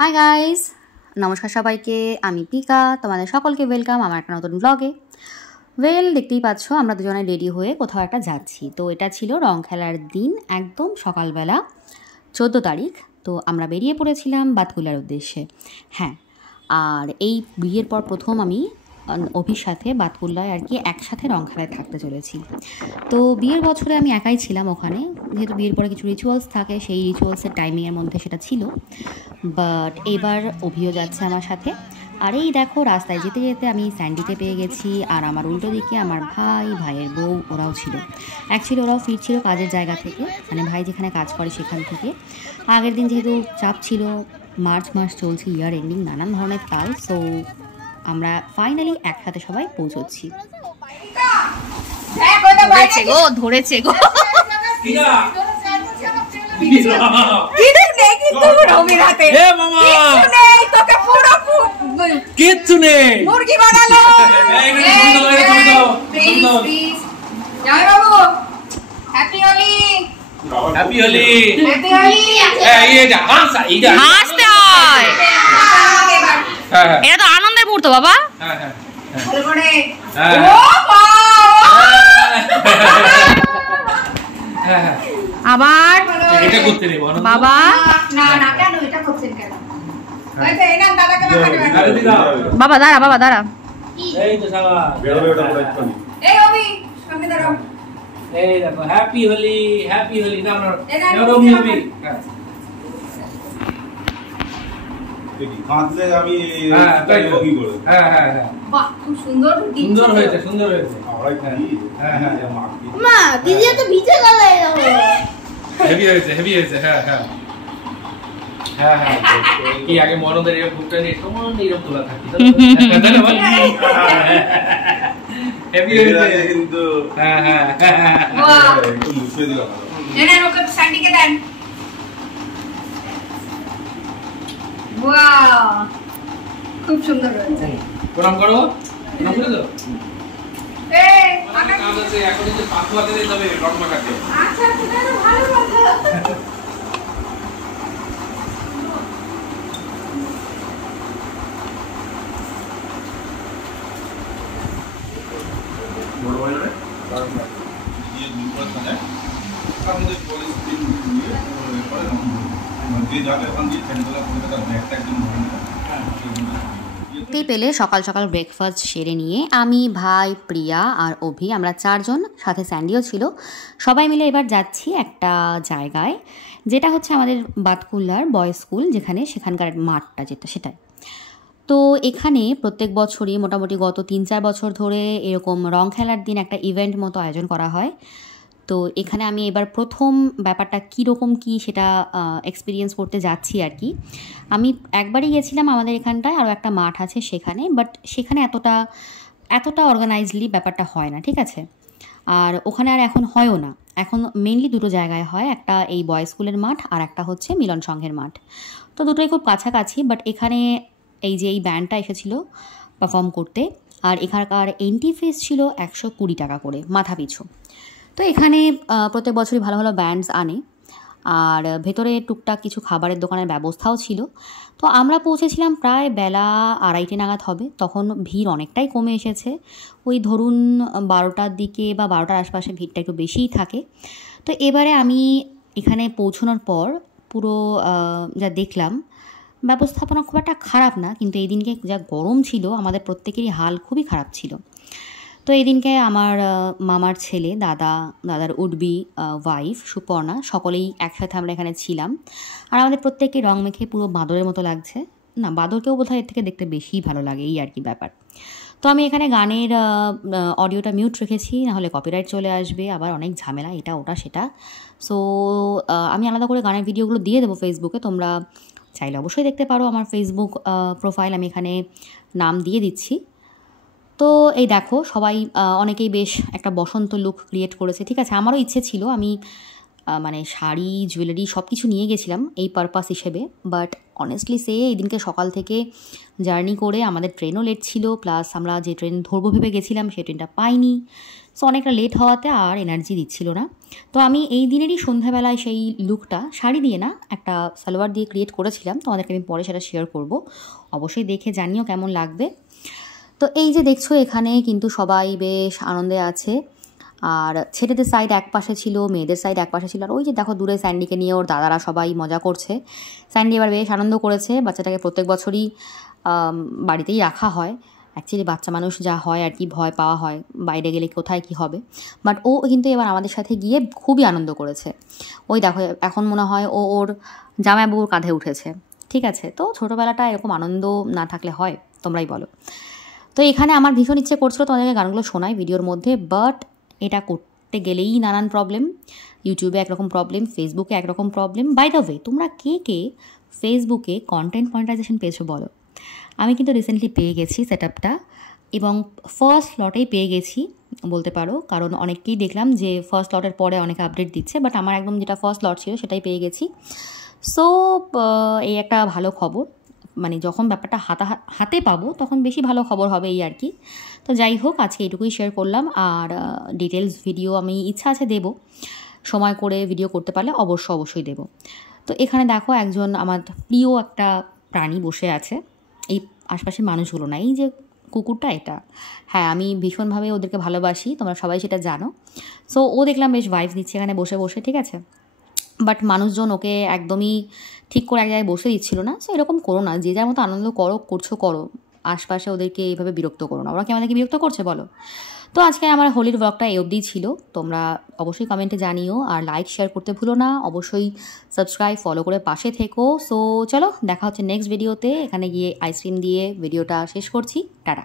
Hi guys, নমস্কার সবাইকে। আমি পিকা, তোমাদের সকলকে ওয়েলকাম আমার একটা নতুন ব্লগে। দেখতেই পাচ্ছ আমরা দুজনে রেডি হয়ে কোথাও একটা যাচ্ছি। তো এটা ছিল রং খেলার দিন, একদম সকালবেলা 14 তারিখ। তো আমরা বেরিয়ে পড়েছিলাম বাতকুলার উদ্দেশ্যে। হ্যাঁ, আর এই বিয়ের পর প্রথম আমি অভির সাথে বাতকুল্লায় আর কি একসাথে রং খেলায় থাকতে চলেছি। তো বিয়ের বছরে আমি একাই ছিলাম ওখানে, যেহেতু বিয়ের পরে কিছু রিচুয়ালস থাকে, সেই রিচুয়ালসের টাইমিংয়ের মধ্যে সেটা ছিল। বাট এবার অভিও যাচ্ছে আমার সাথে। আর এই দেখো, রাস্তায় যেতে যেতে আমি স্যান্ডিতে পেয়ে গেছি, আর আমার উল্টো দিকে আমার ভাইয়ের বউ ওরাও ছিল। অ্যাকচুয়ালি ওরাও ফিরছিল কাজের জায়গা থেকে, মানে ভাই যেখানে কাজ করে সেখান থেকে। আগের দিন যেহেতু চাপ ছিল, মার্চ মাস চলছে, ইয়ার এন্ডিং, নানান ধরনের কাল। সো আমরা ফাইনালি একসাথে সবাই পৌঁছচ্ছি। ধরেছে গো কিচ্ছু নেই, মুরগি বানালো। Happy Holi, happy Holi, happy Holi. হাসতে হয়, এটা তো আনন্দের মুহূর্ত বাবা। আবার এটা করতে নেই বাবা, না না কেন এটা করছেন কেন? বাবা দাঁড়া, বাবা দাঁড়া। এই তো সাবা এই অভি সামনে দাঁড়াও। এই দেখো, হ্যাপি হোলি, হ্যাপি হোলি। না না রবি রবি। কাঁদলে আমি তাই তো কি করে? হ্যাঁ হ্যাঁ হ্যাঁ, বাহ খুব সুন্দর সুন্দর হয়েছে, সুন্দর হয়েছে। আমরা কি হ্যাঁ হ্যাঁ, মা দিদি তো ভিজে গেল এরকম। হেভি হয়েছে, হেভি হয়েছে। হ্যাঁ হ্যাঁ হ্যাঁ হ্যাঁ, কি আগে মরণদের এরকম বুকটা নিয়ে সমান এরকম তোলা থাকি। হেভি হয়েছে কিন্তু হ্যাঁ হ্যাঁ বাহ একটু মুছে দিলাম। নেন ওকে স্যান্ডিকে দেন। বাহ খুব সুন্দর হয়েছে। প্রণাম করো, প্রণাম করে দাও। এই এখন যে পাথর হাতে দিতে হবে রং মাখাতে। আচ্ছা সেটা তো ভালো কথা। বড় ভাই রে কারণ এই দুপুর সময় আমাদের পুলিশ টিম নিয়ে পরে যে জায়গায় ওখান দিয়ে সেন্ট্রাল কলকাতা ব্যাগটা একদম পেলে সকাল সকাল ব্রেকফাস্ট সেরে নিয়ে আমি, ভাই, প্রিয়া আর অভি, আমরা চারজন, সাথে স্যান্ডিও ছিল, সবাই মিলে এবার যাচ্ছি একটা জায়গায়, যেটা হচ্ছে আমাদের বাতকুল্লার বয়েজ স্কুল, যেখানে সেখানকার মাঠটা যেটা সেটাই। তো এখানে প্রত্যেক বছরই মোটামুটি গত 3-4 বছর ধরে এরকম রং খেলার দিন একটা ইভেন্ট মতো আয়োজন করা হয়। তো এখানে আমি এবার প্রথম ব্যাপারটা কীরকম কী সেটা এক্সপিরিয়েন্স করতে যাচ্ছি আর কি। আমি একবারই গেছিলাম আমাদের এখানটায়, আরও একটা মাঠ আছে সেখানে, বাট সেখানে এতটা অর্গানাইজলি ব্যাপারটা হয় না, ঠিক আছে। আর ওখানে আর এখন হয়ও না, এখন মেনলি দুটো জায়গায় হয়, একটা এই বয়েজ স্কুলের মাঠ আর একটা হচ্ছে মিলন সংঘের মাঠ। তো দুটোই খুব কাছাকাছি, বাট এখানে এই যে এই ব্যান্ডটা এসেছিলো পারফর্ম করতে, আর এখানকার এন্ট্রি ফিস ছিল 120 টাকা করে মাথা পিছু। তো এখানে প্রত্যেক বছরই ভালো ভালো ব্যান্ডস আনে, আর ভেতরে টুকটাক কিছু খাবারের দোকানের ব্যবস্থাও ছিল। তো আমরা পৌঁছেছিলাম প্রায় বেলা 2:30 নাগাদ হবে, তখন ভিড় অনেকটাই কমে এসেছে। ওই ধরুন 12টার দিকে বা 12টার আশপাশে ভিড়টা একটু বেশিই থাকে। তো এবারে আমি এখানে পৌঁছানোর পর পুরো যা দেখলাম, ব্যবস্থাপনা খুব একটা খারাপ না, কিন্তু এই দিনকে যা গরম ছিল আমাদের প্রত্যেকেরই হাল খুবই খারাপ ছিল। তো এই দিনকে আমার মামার ছেলে, দাদার উডবি ওয়াইফ সুপর্ণা, সকলেই একসাথে আমরা এখানে ছিলাম। আর আমাদের প্রত্যেককে রং মেখে পুরো বাঁদরের মতো লাগছে। না, বাঁদরকেও বোধহয় এর থেকে দেখতে বেশিই ভালো লাগে, এই আর কি ব্যাপার। তো আমি এখানে গানের অডিওটা মিউট রেখেছি, নাহলে কপিরাইট চলে আসবে, আবার অনেক ঝামেলা, এটা ওটা সেটা। সো আমি আলাদা করে গানের ভিডিওগুলো দিয়ে দেবো ফেসবুকে, তোমরা চাইলে অবশ্যই দেখতে পারো। আমার ফেসবুক প্রোফাইল আমি এখানে নাম দিয়ে দিচ্ছি। তো এই দেখো, সবাই অনেকেই বেশ একটা বসন্ত লুক ক্রিয়েট করেছে, ঠিক আছে। আমারও ইচ্ছে ছিল, আমি মানে শাড়ি, জুয়েলারি সব কিছু নিয়ে গেছিলাম এই পারপাস হিসেবে, বাট অনেস্টলি এই দিনকে সকাল থেকে জার্নি করে আমাদের ট্রেনও লেট ছিল, প্লাস আমরা যে ট্রেন ধরবো ভেবে গেছিলাম সেই ট্রেনটা পাইনি। সো অনেকটা লেট হওয়াতে আর এনার্জি দিচ্ছিল না। তো আমি এই দিনেরই সন্ধ্যাবেলায় সেই লুকটা শাড়ি দিয়ে না, একটা সালোয়ার দিয়ে ক্রিয়েট করেছিলাম, তোমাদেরকে আমি পরে সেটা শেয়ার করব, অবশ্যই দেখে জানিও কেমন লাগবে। তো এই যে দেখছো এখানে কিন্তু সবাই বেশ আনন্দে আছে, আর ছেলেদের সাইড এক পাশে ছিল, মেয়েদের সাইড এক পাশে ছিল, আর ওই যে দেখো দূরে স্যান্ডিকে নিয়ে ওর দাদারা সবাই মজা করছে। স্যান্ডি এবার বেশ আনন্দ করেছে, বাচ্চাটাকে প্রত্যেক বছরই বাড়িতেই রাখা হয়, অ্যাকচুয়ালি বাচ্চা মানুষ যা হয় আর কি, ভয় পাওয়া হয় বাইরে গেলে কোথায় কি হবে, বাট ও কিন্তু এবার আমাদের সাথে গিয়ে খুবই আনন্দ করেছে। ওই দেখো এখন মনে হয় ও ওর জামাইবাবুর কাঁধে উঠেছে। ঠিক আছে, তো ছোটোবেলাটা এরকম আনন্দ না থাকলে হয়, তোমরাই বলো। তো এখানে আমার ভীষণ ইচ্ছে করছিল তোমাদেরকে গানগুলো শোনাই ভিডিওর মধ্যে, বাট এটা করতে গেলেই নানান প্রবলেম, ইউটিউবে একরকম প্রবলেম, ফেসবুকে একরকম প্রবলেম। বাই দ্য ওয়ে, তোমরা কে কে ফেসবুকে কন্টেন্ট মনিটাইজেশন পেয়েছো বলো? আমি কিন্তু রিসেন্টলি পেয়ে গেছি সেট আপটা, এবং ফার্স্ট লটেই পেয়ে গেছি বলতে পারো, কারণ অনেককেই দেখলাম যে ফার্স্ট লটের পরে অনেকে আপডেট দিচ্ছে, বাট আমার একদম যেটা ফার্স্ট লট ছিল সেটাই পেয়ে গেছি। সো এই একটা ভালো খবর, মানে যখন ব্যাপারটা হাতে পাবো তখন বেশি ভালো খবর হবে এই আর কি। তো যাই হোক, আজকে এইটুকুই শেয়ার করলাম, আর ডিটেলস ভিডিও আমি ইচ্ছা আছে দেব, সময় করে ভিডিও করতে পারলে অবশ্যই দেব। তো এখানে দেখো একজন আমার প্রিয় একটা প্রাণী বসে আছে, এই আশপাশের মানুষগুলো না, এই যে কুকুরটা এটা, হ্যাঁ আমি ভীষণভাবে ওদেরকে ভালোবাসি, তোমরা সবাই সেটা জানো। সো ও দেখলাম বেশ ভাইবস দিচ্ছে এখানে বসে বসে, ঠিক আছে, বাট মানুষজন ওকে একদমই ঠিক করে এক জায়গায় বসে দিচ্ছিল না। সো এরকম করো না, যে যার মতো আনন্দ করো, আশপাশে ওদেরকে এইভাবে বিরক্ত করো না, ওরা কি আমাদেরকে বিরক্ত করছে বলো? তো আজকে আমার হোলির ব্লগটা এই অবধিই ছিল, তোমরা অবশ্যই কমেন্টে জানিও, আর লাইক শেয়ার করতে ভুলো না, অবশ্যই সাবস্ক্রাইব ফলো করে পাশে থেকো। সো চলো দেখা হচ্ছে নেক্সট ভিডিওতে, এখানে গিয়ে আইসক্রিম দিয়ে ভিডিওটা শেষ করছি, টাটা।